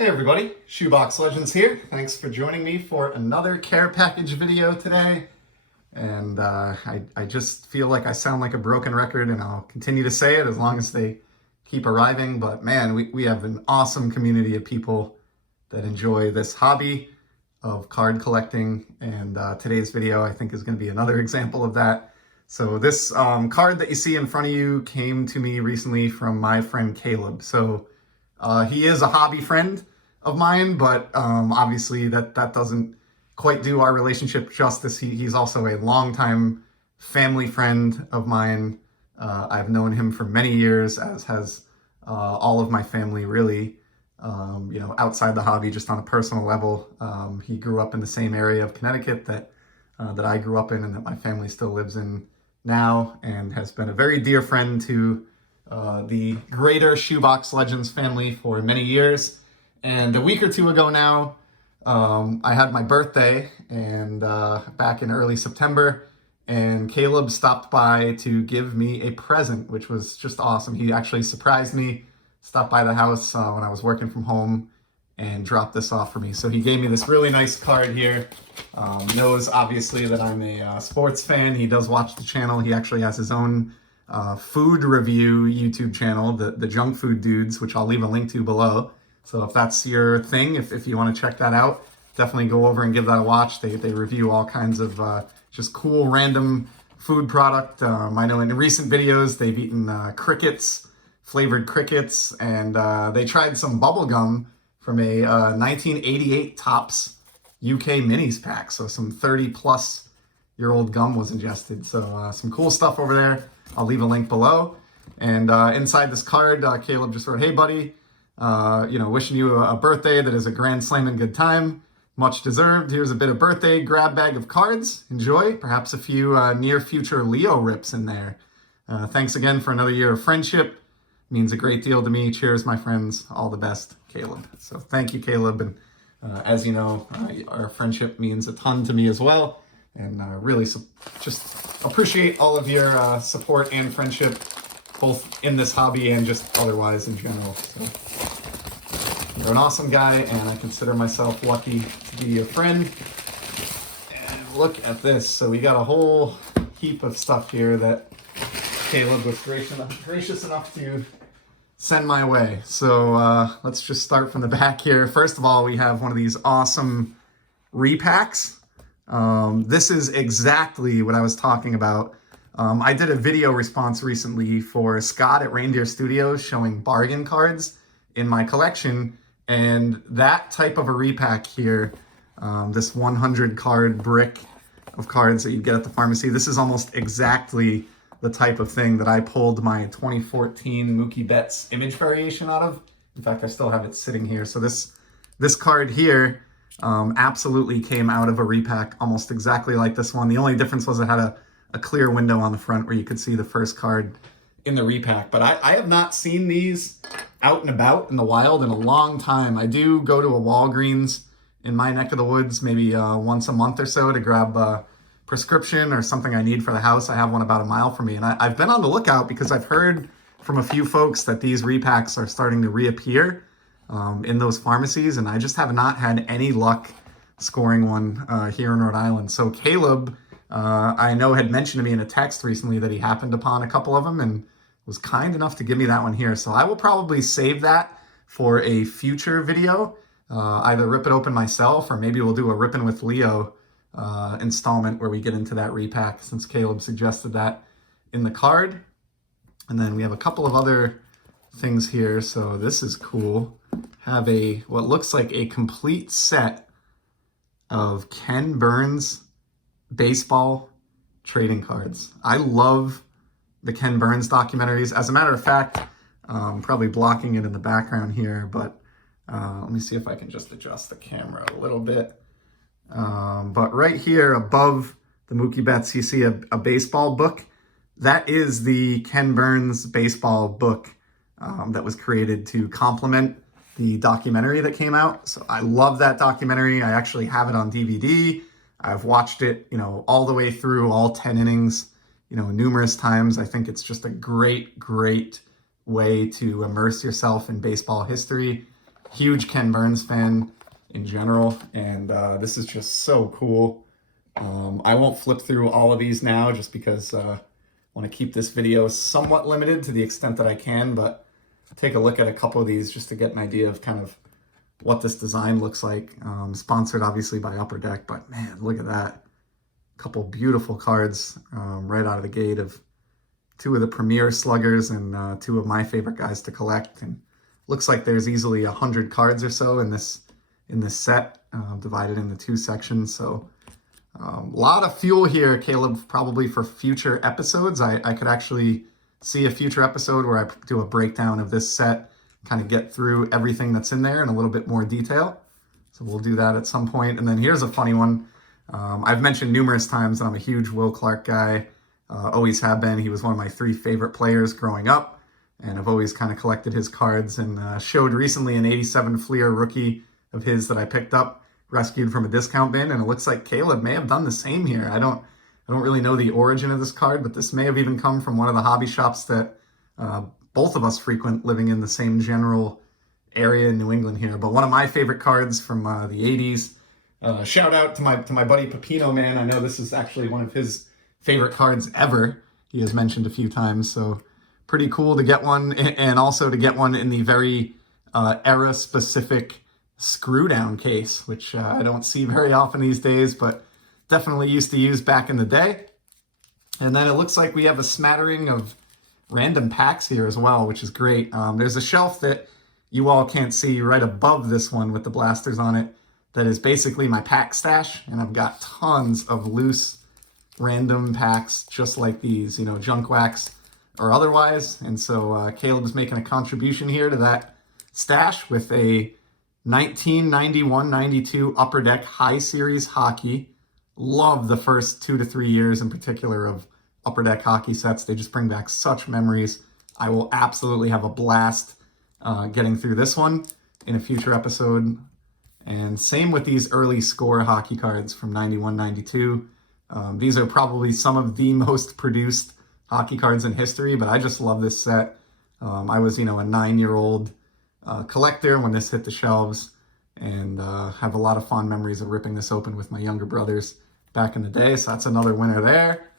Hey everybody, Shoebox Legends here. Thanks for joining me for another care package video today. And I just feel like I sound like a broken record, and I'll continue to say it as long as they keep arriving. But man, we have an awesome community of people that enjoy this hobby of card collecting. And today's video, I think, is going to be another example of that. So this card that you see in front of you came to me recently from my friend Caleb. So he is a hobby friend of mine, but obviously that doesn't quite do our relationship justice. He's also a longtime family friend of mine. I've known him for many years, as has all of my family, really, outside the hobby, just on a personal level. He grew up in the same area of Connecticut that I grew up in and that my family still lives in now, and has been a very dear friend to the greater Shoebox Legends family for many years. And a week or two ago now, I had my birthday, and back in early September, and Caleb stopped by to give me a present, which was just awesome. He actually surprised me, stopped by the house when I was working from home, and dropped this off for me. So he gave me this really nice card here. Knows obviously that I'm a sports fan. He does watch the channel. He actually has his own food review YouTube channel, the Junk Food Dudes, which I'll leave a link to below. So if that's your thing, if you want to check that out, definitely go over and give that a watch. They review all kinds of just cool random food product. I know in recent videos they've eaten crickets, flavored crickets, and they tried some bubble gum from a 1988 Topps UK Minis pack. So some 30-plus-year-old gum was ingested. So some cool stuff over there. I'll leave a link below. And inside this card, Caleb just wrote, "Hey buddy, wishing you a birthday that is a grand slam and good time. Much deserved. Here's a bit of birthday grab bag of cards. Enjoy. Perhaps a few near future Leo rips in there. Thanks again for another year of friendship. Means a great deal to me. Cheers, my friends. All the best, Caleb." So thank you, Caleb. And as you know, our friendship means a ton to me as well. And really just appreciate all of your support and friendship, both in this hobby and just otherwise in general. So you're an awesome guy, and I consider myself lucky to be a friend. And look at this. So we got a whole heap of stuff here that Caleb was gracious enough to send my way. So let's just start from the back here. First of all, we have one of these awesome repacks. This is exactly what I was talking about. I did a video response recently for Scott at Reindeer Studios showing bargain cards in my collection, and that type of a repack here, this 100 card brick of cards that you get at the pharmacy, this is almost exactly the type of thing that I pulled my 2014 Mookie Betts image variation out of. In fact, I still have it sitting here. So this card here absolutely came out of a repack almost exactly like this one. The only difference was it had a clear window on the front where you could see the first card in the repack. But I have not seen these out and about in the wild in a long time. I do go to a Walgreens in my neck of the woods maybe once a month or so to grab a prescription or something I need for the house. I have one about a mile from me, and I've been on the lookout because I've heard from a few folks that these repacks are starting to reappear in those pharmacies, and I just have not had any luck scoring one here in Rhode Island. So Caleb, I know, had mentioned to me in a text recently that he happened upon a couple of them and was kind enough to give me that one here. So I will probably save that for a future video, either rip it open myself, or maybe we'll do a Rippin' with Leo installment where we get into that repack, since Caleb suggested that in the card. And then we have a couple of other things here. So this is cool. Have what looks like a complete set of Ken Burns baseball trading cards. I love the Ken Burns documentaries. As a matter of fact, I'm probably blocking it in the background here, but let me see if I can just adjust the camera a little bit. But right here above the Mookie Betts, you see a baseball book. That is the Ken Burns baseball book that was created to complement the documentary that came out. So I love that documentary. I actually have it on DVD. I've watched it, all the way through, all 10 innings, numerous times. I think it's just a great, great way to immerse yourself in baseball history. huge Ken Burns fan in general, and this is just so cool. I won't flip through all of these now just because I want to keep this video somewhat limited to the extent that I can, but take a look at a couple of these just to get an idea of kind of what this design looks like. Sponsored obviously by Upper Deck, but man, look at that. Couple beautiful cards right out of the gate of two of the premier sluggers and two of my favorite guys to collect. And looks like there's easily 100 cards or so in this set, divided into two sections. So a lot of fuel here, Caleb, probably for future episodes. I could actually see a future episode where I do a breakdown of this set, kind of get through everything that's in there in a little bit more detail. So we'll do that at some point. And then here's a funny one. I've mentioned numerous times that I'm a huge Will Clark guy. Always have been. He was one of my 3 favorite players growing up, and I've always kind of collected his cards, and showed recently an 87 Fleer rookie of his that I picked up, rescued from a discount bin, and it looks like Caleb may have done the same here. I don't really know the origin of this card, but this may have even come from one of the hobby shops that both of us frequent, living in the same general area in New England here. But one of my favorite cards from the 80s. Shout out to my buddy Pepino, man. I know this is actually one of his favorite cards ever. He has mentioned a few times, so pretty cool to get one, and also to get one in the very era-specific screw-down case, which I don't see very often these days, but definitely used to use back in the day. And then it looks like we have a smattering of random packs here as well, which is great. There's a shelf that you all can't see right above this one with the blasters on it that is basically my pack stash, and I've got tons of loose random packs just like these, you know, junk wax or otherwise. And so Caleb's making a contribution here to that stash with a 1991-92 Upper Deck High Series hockey. Love the first 2 to 3 years in particular of Upper Deck hockey sets. They just bring back such memories. I will absolutely have a blast getting through this one in a future episode. And same with these early Score hockey cards from 91-92. These are probably some of the most produced hockey cards in history, but I just love this set. I was, a 9-year-old collector when this hit the shelves, and have a lot of fond memories of ripping this open with my younger brothers back in the day. So that's another winner there.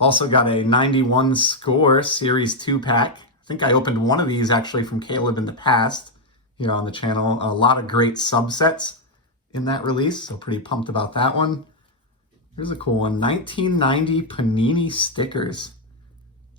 Also got a 91 Score Series 2 pack. I think I opened one of these actually from Caleb in the past here on the channel. A lot of great subsets in that release, so pretty pumped about that one. Here's a cool one, 1990 Panini Stickers.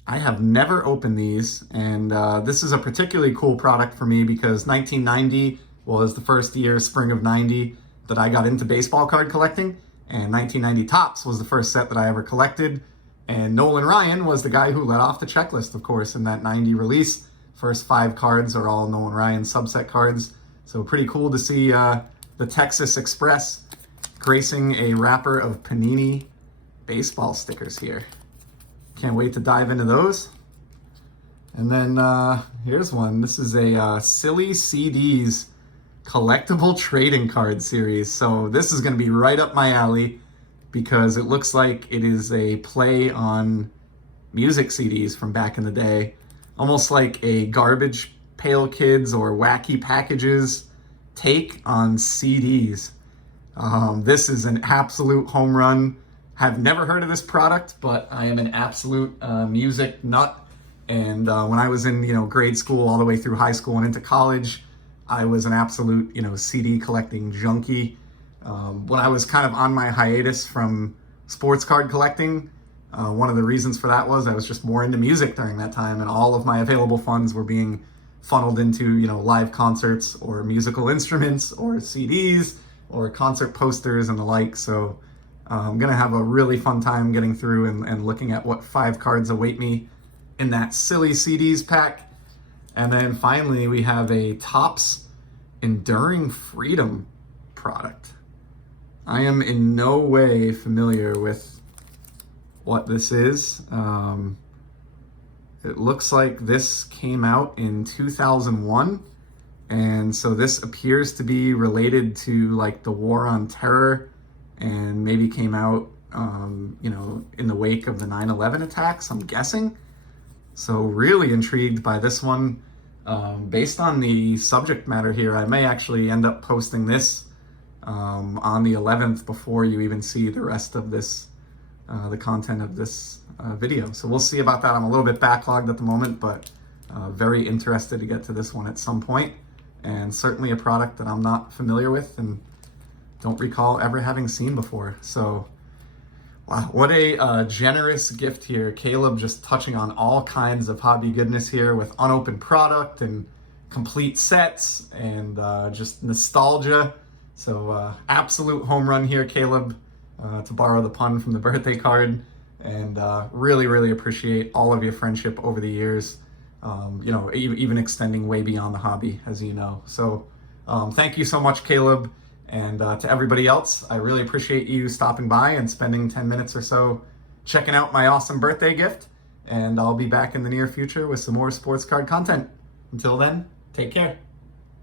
I have never opened these, and this is a particularly cool product for me because 1990 was the first year, spring of 90, that I got into baseball card collecting, and 1990 Topps was the first set that I ever collected, and Nolan Ryan was the guy who led off the checklist, of course, in that 90 release. First 5 cards are all Nolan Ryan subset cards, so pretty cool to see the Texas Express gracing a wrapper of Panini baseball stickers here. Can't wait to dive into those. And then here's one. This is a Silly CDs collectible trading card series. So this is going to be right up my alley because it looks like it is a play on music CDs from back in the day. Almost like a Garbage Pail Kids or Wacky Packages take on CDs. This is an absolute home run. Have never heard of this product, but I am an absolute music nut. And when I was in grade school all the way through high school and into college, I was an absolute CD collecting junkie. When I was kind of on my hiatus from sports card collecting, one of the reasons for that was I was just more into music during that time, and all of my available funds were being funneled into live concerts or musical instruments or CDs or concert posters and the like. So I'm gonna have a really fun time getting through and looking at what 5 cards await me in that Silly CDs pack. And then finally we have a Topps Enduring Freedom product. I am in no way familiar with what this is. It looks like this came out in 2001, and so this appears to be related to like the War on Terror, and maybe came out in the wake of the 9/11 attacks, I'm guessing. So really intrigued by this one. Based on the subject matter here, I may actually end up posting this on the 11th before you even see the rest of this, the content of this video. So we'll see about that. I'm a little bit backlogged at the moment, but very interested to get to this one at some point, and certainly a product that I'm not familiar with and don't recall ever having seen before. So wow, what a generous gift here. Caleb just touching on all kinds of hobby goodness here with unopened product and complete sets and just nostalgia. So absolute home run here, Caleb, to borrow the pun from the birthday card. And really, really appreciate all of your friendship over the years, you know, even extending way beyond the hobby, as you know. So thank you so much, Caleb. And to everybody else, I really appreciate you stopping by and spending 10 minutes or so checking out my awesome birthday gift. And I'll be back in the near future with some more sports card content. Until then, take care.